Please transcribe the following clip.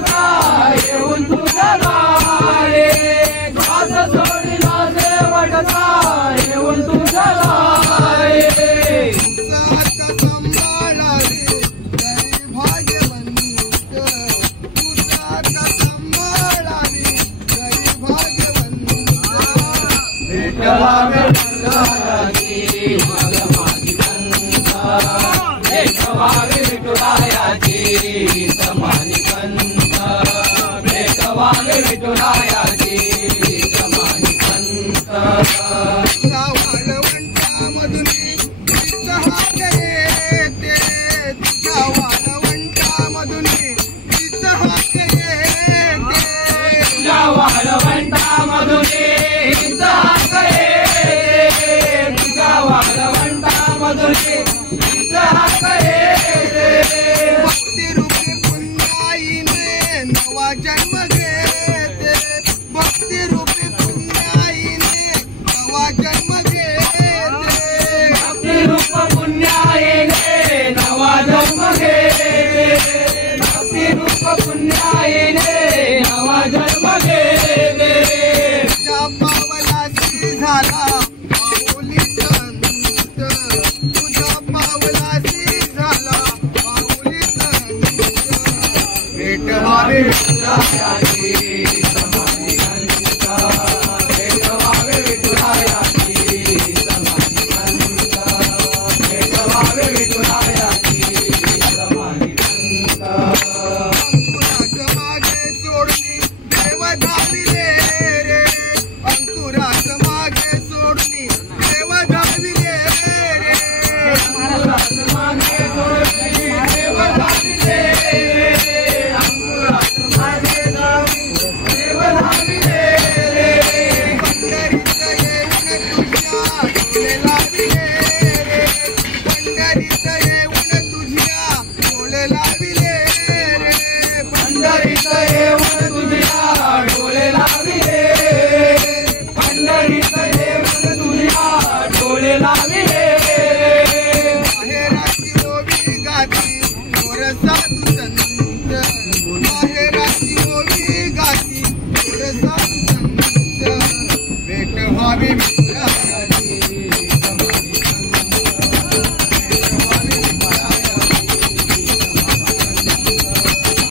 सेवटचा येऊन तुझ्या दारी घास सोडिला सेवटचा येऊन तुझ्या दारी भेटवावे विठुरायाची समानी पंथ भेटवावे विठुरायाची समानी पंथ वाळवंटामधुनी तिचा हाक येते तुझ्या वाळवंटामधुनी तिचा हाक येते तुझ्या वाळवंटामधुनी तिचा हाक येते तुझ्या वाळवंटामधुनी तिचा हाक येते भक्ती रूपी पुण्याईने नवा जन्म घेते भक्ती रूपी पुण्याईने नवा जन्म घेते भक्ती रूप पुण्याईने नवा जन्म घेते भक्ती रूप पुण्याईने नवा जन्म घेते तुझ्या पावलासी झाला माऊली संत तुझ्या पावलासी झाला माऊली संत भेटवावे विठुरायाची समानी पंथ भेटवावे विठुरायाची समानी पंथ भेटवावे विठुरायाची समानी पंथ अंकुरास मागे सोडली देव धाविले रे अंकुरास मागे सोडली देव धाविले रे अंकुरास मागे सोडली देव धाविले अंकुरास मागे देव धाविले पंढरीत येऊन तुझ्या डोळे लाविले रे पंढरीत येऊन तुझ्या डोळे लाविले रे पंढरीत येऊन तुझ्या डोळे लाविले माहेराची ओवी गाती मोर साधू संत माहेराची ओवी गाती मोर साधू संत भेट व्हावी